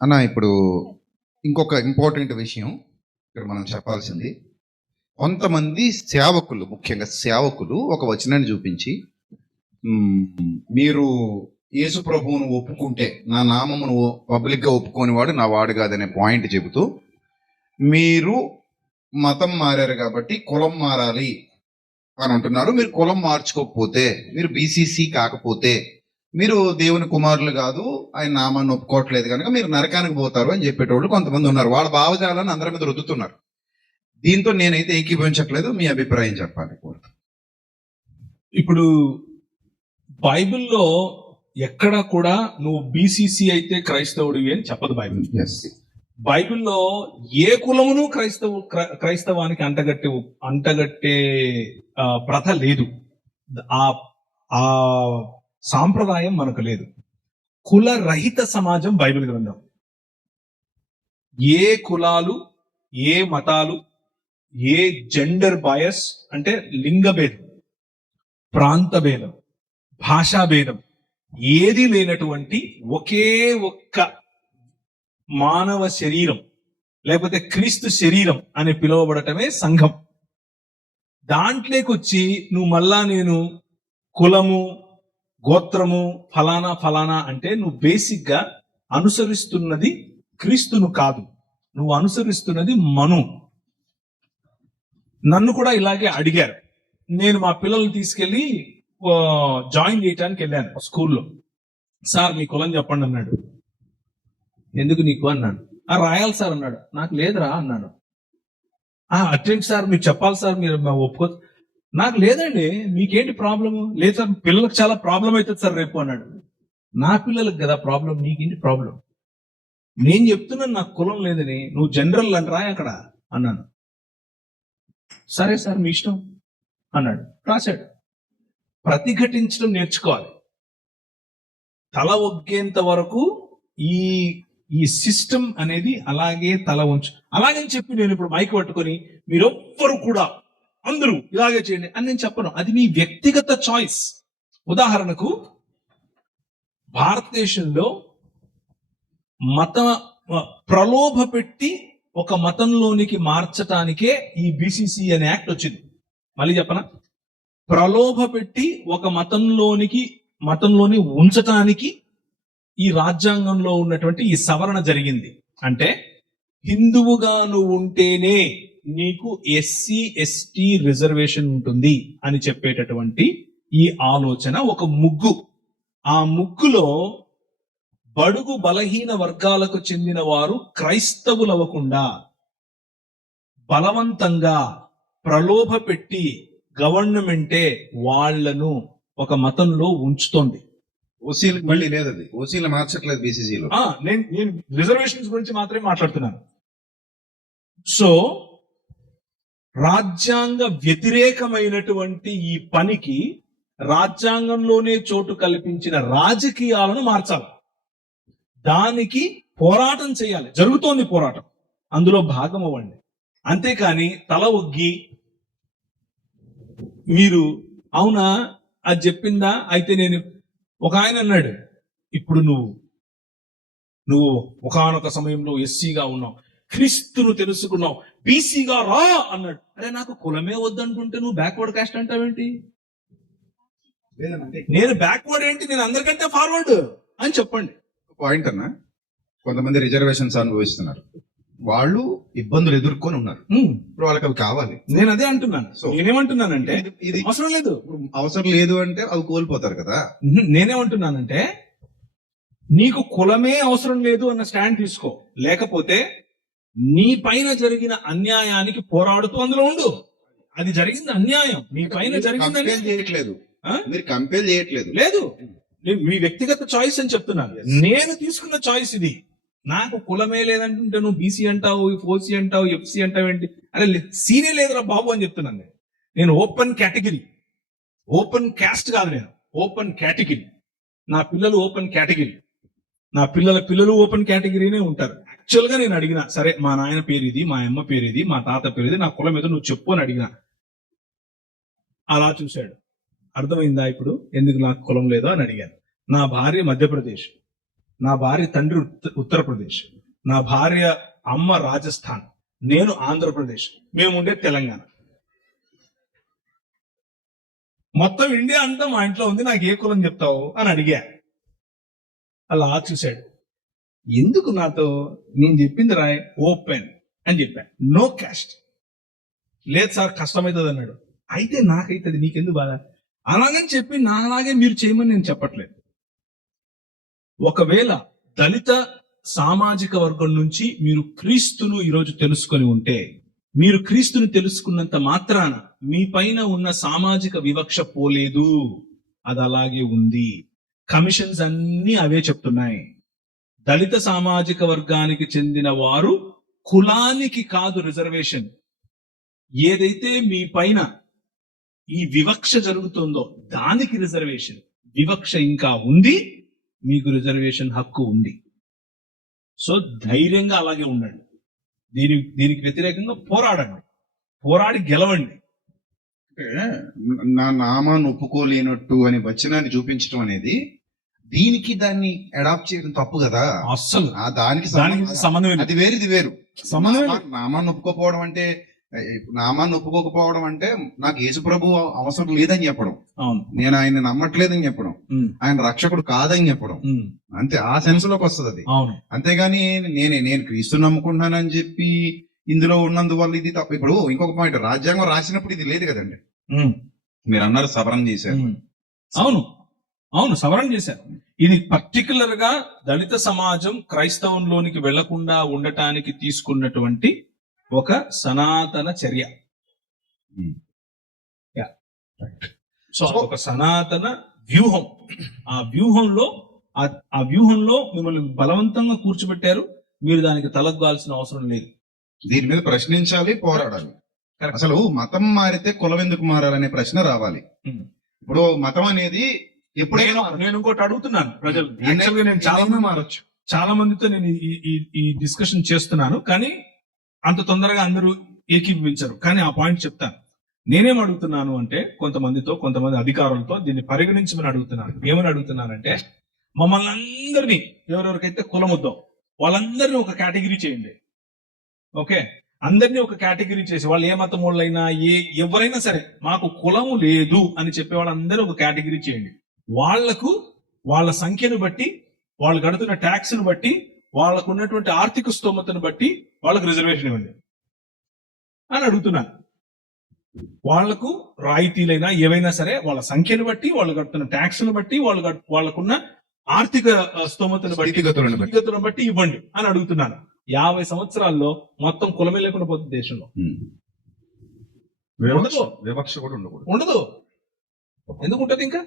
అన్న ఇప్పుడు ఇంకొక ఇంపార్టెంట్ విషయం ఇక్కడ మనం చెప్పాల్సింది, కొంతమంది సేవకులు, ముఖ్యంగా సేవకులు ఒక వచనాన్ని చూపించి మీరు యేసు ప్రభువును ఒప్పుకుంటే నా నామమును పబ్లిక్గా ఒప్పుకోని వాడు నా వాడు కాదనే పాయింట్ చెబుతూ మీరు మతం మారారు కాబట్టి కులం మారాలి అని అంటున్నారు. మీరు కులం మార్చుకోకపోతే, మీరు బీసీసీ కాకపోతే మీరు దేవుని కుమారులు కాదు, ఆయన నామాన్ని ఒప్పుకోవట్లేదు కనుక మీరు నరకానికి పోతారు అని చెప్పేటోళ్ళు కొంతమంది ఉన్నారు. వాళ్ళ భావజాలను అందరి మీద రుద్దుతున్నారు. దీంతో నేనైతే ఏకీభవించట్లేదు. మీ అభిప్రాయం చెప్పాలి. ఇప్పుడు బైబిల్లో ఎక్కడ కూడా నువ్వు బీసీసీ అయితే క్రైస్తవుడివి అని చెప్పదు బైబిల్. బైబిల్లో ఏ కులమును క్రైస్తవానికి అంటగట్టే ప్రథ లేదు. ఆ సాంప్రదాయం మనకు లేదు. కుల రహిత సమాజం బైబిల్ గ్రంథం. ఏ కులాలు, ఏ మతాలు, ఏ జెండర్ బయస్ అంటే లింగ భేదం, ప్రాంత భేదం, భాషా భేదం ఏది లేనటువంటి ఒకే ఒక్క మానవ శరీరం, లేకపోతే క్రీస్తు శరీరం అని పిలువబడటమే సంఘం. దాంట్లోకి వచ్చి నువ్వు మళ్ళా నేను కులము, గోత్రము, ఫలానా ఫలానా అంటే నువ్వు బేసిక్ గా అనుసరిస్తున్నది క్రీస్తును కాదు, నువ్వు అనుసరిస్తున్నది మను. నన్ను కూడా ఇలాగే అడిగారు. నేను మా పిల్లల్ని తీసుకెళ్లి జాయిన్ చేయడానికి వెళ్ళాను స్కూల్లో. సార్ మీ కులం చెప్పండి అన్నాడు. ఎందుకు నీకు అన్నాడు. రాయాలి సార్ అన్నాడు. నాకు లేదురా అన్నాను. అటెండ్ సార్ మీరు చెప్పాలి సార్, మీరు ఒప్పుకో. నాకు లేదండి, మీకేంటి ప్రాబ్లము? లేదు సార్ పిల్లలకు చాలా ప్రాబ్లం అవుతుంది సార్ రేపు అన్నాడు. నా పిల్లలకు కదా ప్రాబ్లం, నీకేంటి ప్రాబ్లం? నేను చెప్తున్నాను నాకు కులం లేదని, నువ్వు జనరల్ అని రాయి అక్కడ అన్నాను. సరే సార్ మీ ఇష్టం అన్నాడు, రాశాడు. ప్రతిఘటించడం నేర్చుకోవాలి. తల ఒగ్గేంత వరకు ఈ సిస్టమ్ అనేది అలాగే తల ఉంచు. అలాగని చెప్పి నేను ఇప్పుడు మైక్ పట్టుకొని మీరొవ్వరు కూడా అందరూ ఇలాగే చేయండి అని నేను చెప్పను. అది మీ వ్యక్తిగత చాయిస్. ఉదాహరణకు భారతదేశంలో మత ప్రలోభ పెట్టి ఒక మతంలోనికి మార్చటానికే ఈ బీసీసీ అనే యాక్ట్ వచ్చింది. మళ్ళీ చెప్పనా? ప్రలోభ పెట్టి ఒక మతంలోని ఉంచటానికి ఈ రాజ్యాంగంలో ఉన్నటువంటి ఈ సవరణ జరిగింది. అంటే హిందువుగా నువ్వు ఉంటేనే నీకు ఎస్సీ ఎస్టీ రిజర్వేషన్ ఉంటుంది అని చెప్పేటటువంటి ఈ ఆలోచన ఒక ముగ్గు. ఆ ముగ్గులో బడుగు బలహీన వర్గాలకు చెందిన వారు క్రైస్తవులవ్వకుండా బలవంతంగా ప్రలోభ పెట్టి గవర్నమెంటే వాళ్లను ఒక మతంలో ఉంచుతోంది. ఓసీలకు మళ్ళీ లేదు, అది ఓసీలు మార్చట్లేదు బీసీసీలో. నేను రిజర్వేషన్స్ గురించి మాత్రమే మాట్లాడుతున్నాను. సో రాజ్యాంగ వ్యతిరేకమైనటువంటి ఈ పనికి రాజ్యాంగంలోనే చోటు కల్పించిన రాజకీయాలను మార్చాలి. దానికి పోరాటం చేయాలి. జరుగుతోంది పోరాటం, అందులో భాగం అవ్వండి. అంతేకాని తల ఒగ్గి మీరు అవునా అది చెప్పిందా అయితే నేను. ఒక ఆయన అన్నాడు, ఇప్పుడు నువ్వు ఒకానొక సమయంలో ఎస్సీగా ఉన్నావు, క్రీస్తును తెలుసుకున్నావు, బీసీగా రా అన్నాడు. అరే నాకు కులమే వద్దంటుంటే నువ్వు బ్యాక్వర్డ్ కాస్ట్ అంటావేంటి? నేను బ్యాక్వర్డ్ ఏంటి, నేను అందరికంటే ఫార్వర్డ్ అని చెప్పండి. పాయింట్ అన్న, కొంతమంది రిజర్వేషన్స్ అనుభవిస్తున్నారు, వాళ్ళు ఇబ్బందులు ఎదుర్కొని ఉన్నారు. ఇప్పుడు వాళ్ళకి అవి కావాలి. నేను అదే అంటున్నాను. సో నేనేమంటున్నానంటే ఇది అవసరం లేదు. అవసరం లేదు అంటే అవి కోల్పోతారు కదా. నేనేమంటున్నానంటే నీకు కులమే అవసరం లేదు అన్న స్టాండ్ తీసుకో. లేకపోతే నీ పైన జరిగిన అన్యాయానికి పోరాడుతూ అందులో ఉండు. అది జరిగింది అన్యాయం, నీ పైన జరిగింది చేయట్లేదు, మీరు కంపేర్ చేయట్లేదు. లేదు, మీ వ్యక్తిగత చాయిస్ అని చెప్తున్నాను. నేను తీసుకున్న చాయిస్ ఇది. నాకు కులమే లేదంటుంటే నువ్వు బీసీ అంటావు, ఓసీ అంటావు, ఎఫ్సీ అంటావు ఏంటి? అరే సీనే లేదురా బాబు అని చెప్తున్నాను. నేను ఓపెన్ కేటగిరీ, ఓపెన్ క్యాస్ట్ కాదు, నేను ఓపెన్ కేటగిరీ. నా పిల్లలు ఓపెన్ కేటగిరీ, నా పిల్లలు ఓపెన్ కేటగిరీనే ఉంటారు. యాక్చువల్ గా నేను అడిగినా, సరే మా నాయన పేరు ఇది, మా అమ్మ పేరు ఇది, మా తాత పేరు ఇది, నా కులం ఏదో నువ్వు చెప్పు అని అడిగినా. అలా చూశాడు. అర్థమైందా ఇప్పుడు ఎందుకు నాకు కులం లేదో అని అడిగాను. నా భార్య మధ్యప్రదేశ్, నా భార్య తండ్రి ఉత్తరప్రదేశ్, నా భార్య అమ్మ రాజస్థాన్, నేను ఆంధ్రప్రదేశ్, మేము ఉండే తెలంగాణ. మొత్తం ఇండియా అంతా మా ఇంట్లో ఉంది, నాకు ఏ కులం చెప్తావు అని అడిగా. అలా చూశాడు. ఎందుకు నాతో, నేను చెప్పింది రాయ్ ఓపెన్ అని చెప్పా, నో క్యాస్ట్. లేదు సార్ కష్టమవుతుంది అన్నాడు. అయితే నాకైతుంది, నీకెందుకు బాధ? అలాగని చెప్పి నాలాగే మీరు చేయమని నేను చెప్పట్లేదు. ఒకవేళ దళిత సామాజిక వర్గం నుంచి మీరు క్రీస్తును ఈరోజు తెలుసుకొని ఉంటే, మీరు క్రీస్తుని తెలుసుకున్నంత మాత్రాన మీ పైన ఉన్న సామాజిక వివక్ష పోలేదు, అది అలాగే ఉంది. కమిషన్స్ అన్ని అవే చెప్తున్నాయి. దళిత సామాజిక వర్గానికి చెందిన వారు కులానికి కాదు రిజర్వేషన్. ఏదైతే మీ పైన ఈ వివక్ష జరుగుతుందో దానికి రిజర్వేషన్. వివక్ష ఇంకా ఉంది, మీకు రిజర్వేషన్ హక్కు ఉంది. సో ధైర్యంగా అలాగే ఉండండి. దీనికి వ్యతిరేకంగా పోరాడండి, పోరాడి గెలవండి. నా నామాన్ని ఒప్పుకోలేనట్టు అని వచనాన్ని చూపించడం అనేది దీనికి దాన్ని అడాప్ట్ చేయడం తప్పు కదా. అస్సలు దానికి సంబంధం అది వేరు, ఇది వేరు. సంబంధం నామాన్ని ఒప్పుకోకపోవడం అంటే, నామాన్ని ఒప్పుకోకపోవడం అంటే నాకు యేసు ప్రభు అవసరం లేదని చెప్పడం, అవును, నేను ఆయన నమ్మట్లేదని చెప్పడం, ఆయన రక్షకుడు కాదని చెప్పడం, అంతే. ఆ సెన్స్ లోకి వస్తుంది అది. అవును. అంతేగాని నేను క్రీస్తు నమ్ముకుంటున్నానని చెప్పి ఇందులో ఉన్నందువల్ల ఇది తప్ప. ఇప్పుడు ఇంకొక పాయింట్, రాజ్యాంగం రాసినప్పుడు ఇది లేదు కదండి. మీరు అన్నారు సవరణ చేశారు. అవును అవును, సవరణ చేశారు. ఇది పర్టికులర్ గా దళిత సమాజం క్రైస్తవంలోనికి వెళ్లకుండా ఉండటానికి తీసుకున్నటువంటి ఒక సనాతన చర్య. సో ఒక సనాతన వ్యూహం. ఆ వ్యూహంలో మిమ్మల్ని బలవంతంగా కూర్చోబెట్టారు. మీరు దానికి తలగ్గాల్సిన అవసరం లేదు. దీని మీద ప్రశ్నించాలి, పోరాడాలి. అసలు మతం మారితే కులం ఎందుకు మారాలనే ప్రశ్న రావాలి. ఇప్పుడు మతం అనేది ఎప్పుడైనా, నేను ఇంకోటి అడుగుతున్నాను ప్రజలు. యాక్చువల్గా నేను చాలా మందితో నేను ఈ డిస్కషన్ చేస్తున్నాను, కానీ అంత తొందరగా అందరూ ఏకీభవించరు. కానీ ఆ పాయింట్ చెప్తాను. నేనేం అడుగుతున్నాను అంటే, కొంతమంది అధికారులతో దీన్ని పరిగణించమని అడుగుతున్నాను. ఏమని అడుగుతున్నానంటే, మమ్మల్ని అందరినీ, ఎవరెవరికైతే కులం వద్దో వాళ్ళందరినీ ఒక కేటగిరీ చేయండి. ఓకే, అందరినీ ఒక కేటగిరీ చేసి, వాళ్ళు ఏ మతం వాళ్ళైనా ఎవరైనా సరే మాకు కులము లేదు అని చెప్పే వాళ్ళందరూ ఒక కేటగిరీ చేయండి. వాళ్లకు వాళ్ళ సంఖ్యను బట్టి, వాళ్ళు కడుతున్న ట్యాక్స్ ను బట్టి, వాళ్ళకు ఉన్నటువంటి ఆర్థిక స్తోమతను బట్టి వాళ్ళకు రిజర్వేషన్ ఇవ్వండి అని అడుగుతున్నాను. వాళ్లకు రాయితీలైనా ఏవైనా సరే వాళ్ళ సంఖ్యను బట్టి, వాళ్ళు కడుతున్న ట్యాక్స్ ను బట్టి, వాళ్ళకున్న ఆర్థిక స్తోమతను స్థితిగతులను బట్టి ఇవ్వండి అని అడుగుతున్నాను. 50 సంవత్సరాల్లో మొత్తం కులమే లేకుండా పోతుంది దేశంలో. వివక్ష కూడా ఉండకూడదు. ఉండదు. ఎందుకు ఉంటది? ఇంకా